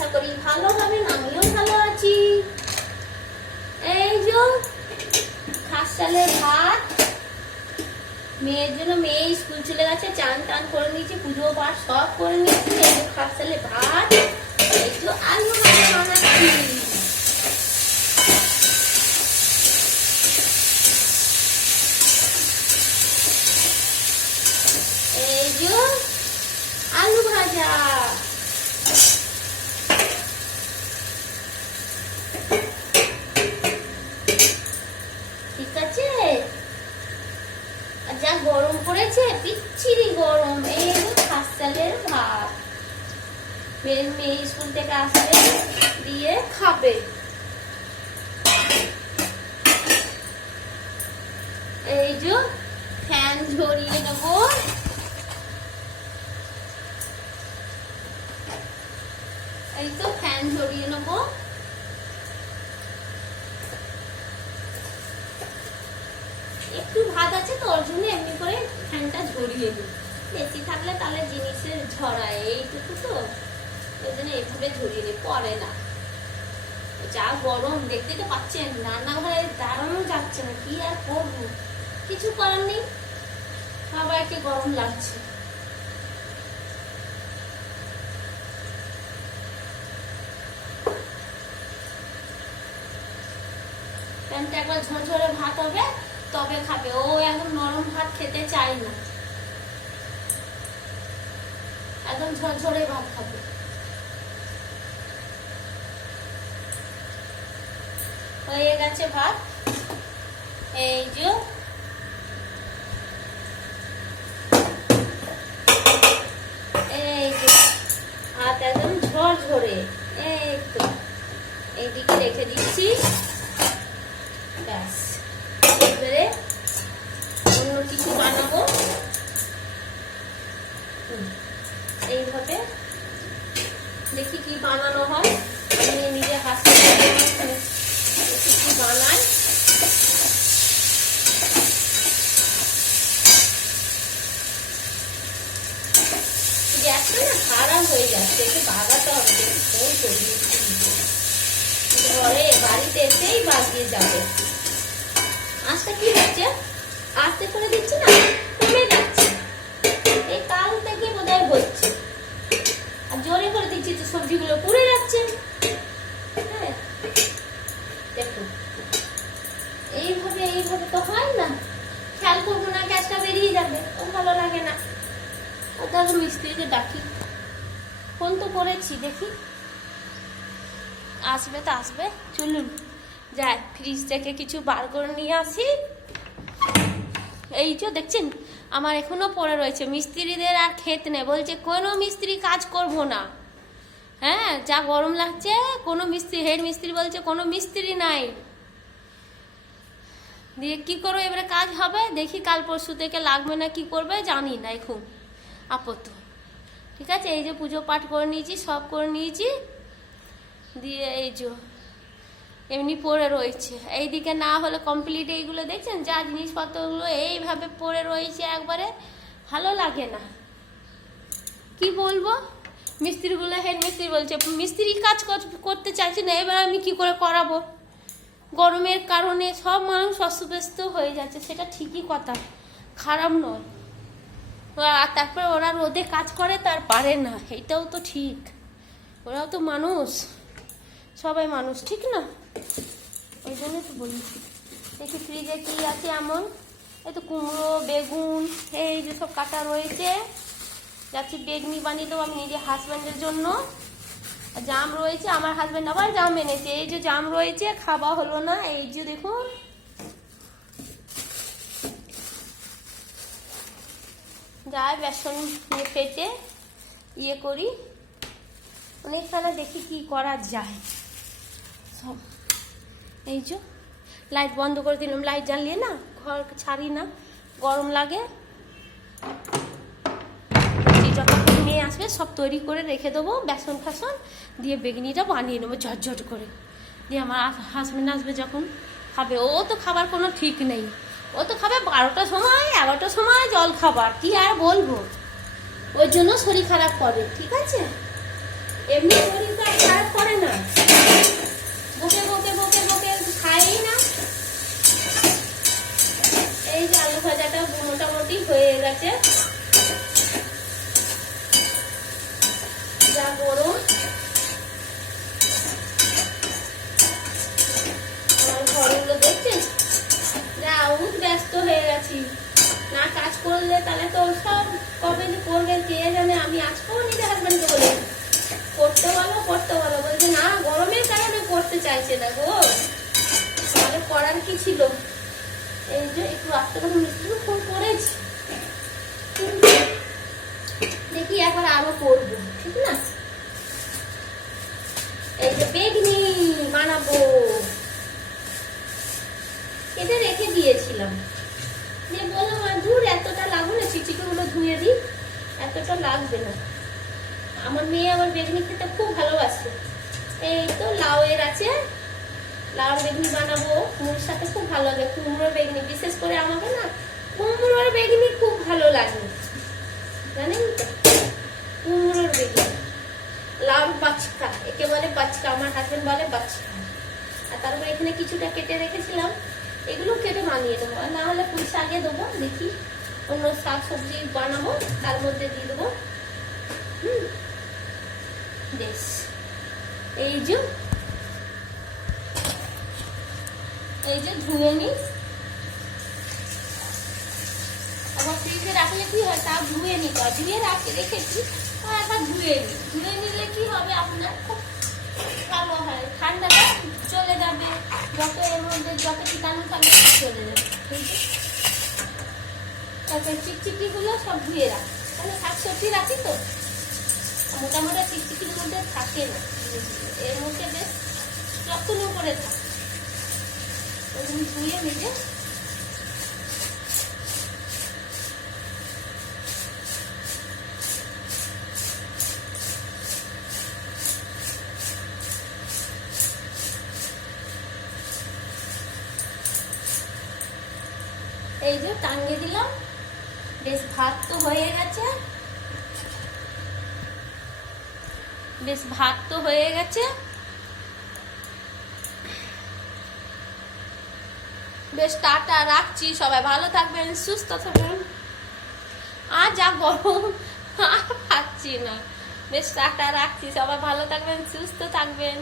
আশা করি ভালো হবেন, আমিও ভালো আছি। এই যে খাস চালের ভাত, মেয়ের জন্য, মেয়ে স্কুল চলে গেছে, চান টান করে নিয়েছি, পুজো পাঠ সব করে নিয়েছি। এই যে খাস চালের ভাত, এই যে আলু ভাজা বানাচ্ছি। এই যে আলু ভাজা, ঠিক আছে। আর যা গরম পড়েছে, পিচ্ছিরি গরম। এই যে খাস চালের ভাত, মেয়ে স্কুল থেকে আসলে দিয়ে খাবে। এই যে ফ্যান ঝরিয়ে নেবো। এই তো ফ্যান ঝরিয়ে নেবো। একটু ভাত আছে তো, ওর জন্য এমনি করে ফ্যানটা ঝরিয়ে দিই। বেশি থাকলে তাহলে জিনিসের ঝরায়, এইটুকু তো, ওই জন্য এভাবে ঝরিয়ে দিই, পরে না। যা গরম দেখতে তো পাচ্ছেন, রান্নাঘরে দাঁড়ানো যাচ্ছে না, কি আর করবো, কিছু করার নেই, সবাইকে গরম লাগছে। ফ্যানটা একবার ঝরঝরে ভাত হবে তবে খাবে, ও একদম নরম ভাত খেতে চায় না, একদম ঝরঝরে ভাত খাবে। হয়ে গেছে ভাত। এই যে ভাত একদম ঝরঝরে, এই তো এইদিকে রেখে দিচ্ছি। ব্যাস, এবারে অন্য কিছু বানাবো। এইভাবে দেখি কি বানানো হয়, আমি নিজে হাতে কি বানাই। গ্যাসটা না খারাপ হয়ে যাচ্ছে, একটু বাগাতে হবে। ফোন করি ঘরে, বাড়িতে এসেই বাগিয়ে যাবে। আজটা কি হচ্ছে, আস্তে করে দিচ্ছি না, কমে যাচ্ছে। এই কাল থেকে বোধহয় হচ্ছে, আর জোরে করে দিচ্ছি তো সবজিগুলো পুড়ে যাচ্ছে। হ্যাঁ দেখুন, এইভাবে এইভাবে তো হয় না। খেয়াল করবো না, গ্যাসটা বেরিয়ে যাবে, ও ভালো লাগে না। ওটা মিস্ত্রিকে ডাকি, ফোন তো করেছি, দেখি আসবে তো আসবে। চলুন যাই, ফ্রিজ থেকে কিছু বার করে নিয়ে আসি। এই যে দেখছেন আমার এখনো পড়ে রয়েছে, মিস্ত্রিদের আর খেত নেই, বলছে কোনো মিস্ত্রি কাজ করব না। হ্যাঁ, যা গরম লাগছে, কোনো মিস্ত্রি, হেড মিস্ত্রি বলছে কোনো মিস্ত্রি নাই। দিয়ে কি করো এবারে, কাজ হবে দেখি, কাল পরশু থেকে লাগবে না, কি করবে জানি না এখন আপাতত। ঠিক আছে, এই যে পুজো পাঠ করে নিয়েছি, সব করে নিয়েছি, দিয়ে এই যে এমনি পড়ে রয়েছে। এইদিকে না হলে কমপ্লিট, এইগুলো দেখছেন যা জিনিসপত্রগুলো এইভাবে পড়ে রয়েছে, একবারে ভালো লাগে না। কি বলবো, মিস্ত্রিগুলো, হেড মিস্ত্রি বলছে মিস্ত্রি কাজ করতে চাইছে না, এবার আমি কি করে করাবো। গরমের কারণে সব মানুষ অসুস্থ হয়ে যাচ্ছে, সেটা ঠিকই কথা, খারাপ নয়। আর তারপর ওরা রোদে কাজ করে, তার পারে না, এটাও তো ঠিক, ওরাও তো মানুষ, সবাই মানুষ, ঠিক না? ওই জন্য তো বলি। দেখি ফ্রিজে কি আছে এমন, এই তো কুমড়ো, বেগুন, এই যে সব কাটা রয়েছে, যাচ্ছি বেগনি বানিয়ে দেবো আমি নিজে হাজব্যান্ডের জন্য। জাম রয়েছে, আমার হাজব্যান্ড আবার জাম এনেছে, এই যে জাম রয়েছে, খাওয়া হলো না। এই যে দেখুন, যাই বেসন নিয়ে ফেটে ইয়ে করি, অনেক তাহলে দেখি কি করা যায় সব। এই যে লাইট বন্ধ করে দিলাম, লাইট জ্বালিয়ে না ঘর ছাড়ি না, গরম লাগে। যতক্ষণ মেয়ে আসবে সব তৈরি করে রেখে দেবো, বেসন ফাসন দিয়ে বেগনিটা বানিয়ে নেবো ঝটঝট করে। দিয়ে আমার হাজব্যান্ড আসবে যখন, খাবে। ও তো খাবার কোনো ঠিক নেই, ও তো খাবে 12টার সময়, 11টার সময় জল খাবার, কি আর বলবো, ওই জন্য শরীর খারাপ করে। ঠিক আছে, এমনি শরীর তো আর খারাপ করে না, বকে বকে বকে বকে খাই না। এই যে আলু ভাজাটা মোটামুটি হয়ে গেছে, যা গরম। আমার ঘরগুলো দেখছেন, যা বহুত ব্যস্ত হয়ে গেছি, না কাজ করলে তাহলে তো সব কবে যে করবে কে জানে। আমি আজকেও নিজে হাজবেন্ডকে বলি করতে বলো, বলছে না গরমের কারণে করতে চাইছে না গো, তাহলে করার কি ছিল। এই যে একটু রাস্তা করে মিস্ত্রি ফোন করেছি, দেখি একবার আরো করবো, ঠিক না। এই যে বেগনি বানাবো, এটা রেখে দিয়েছিলাম, যে বললাম আর দূর এতটা লাগবে না, চিচিকে গুলো ধুয়ে দিই, এতটা লাগবে না। আমার মেয়ে আবার বেগনি খেতে খুব ভালোবাসে। এই তো লাউ এর আছে, লাউ বেগনি বানাবো, মুড়ির সাথে খুব ভালো লাগে। কুমড়োর বেগনি, বিশেষ করে আমাকে না কুমড়োর বেগনি খুব ভালো লাগে, জানেন তো, কুমড়োর বেগনি। লাউর বাচকা, একে বলে বাচকা, আমার হাজবেন্ড বলে বাচকা। আর তারপর এখানে কিছুটা কেটে রেখেছিলাম, এগুলো কেটে বানিয়ে দেবো, আর না হলে পুঁই শাকে দেবো, দেখি অন্য শাক সবজি বানাবো তার মধ্যে দিয়ে দেবো। বেশ, এই যে ধুয়ে নি, আবার ফ্রিজে রাখলে কি হয়, তা ধুয়ে নিতে হয়, ধুয়ে রেখেছি, একবার ধুয়ে নিলে কি হবে আপনার, খুব ভালো হয়, ঠান্ডাটা চলে যাবে, যত এর মধ্যে যত কীটাণু থাকবে চলে যাবে। তারপরে চিকচিকি গুলো সব ধুয়ে রাখি, তাহলে শাকসবজি রাখি তো মোটামুটি চিকচিকির মধ্যে থাকে না, এর মধ্যে বেশ যত্ন করে থাকে, ওগুলো ধুয়ে নিজে এই যে টাঙিয়ে দিলাম। বেশ ভাত তো হয়ে গেছে, বেশ টাটা, রাখছি, সবাই ভালো থাকবেন, সুস্থ থাকবেন। আর যা গরম আর পাচ্ছি না, বেশ টাটা, রাখছি, সবাই ভালো থাকবেন, সুস্থ থাকবেন।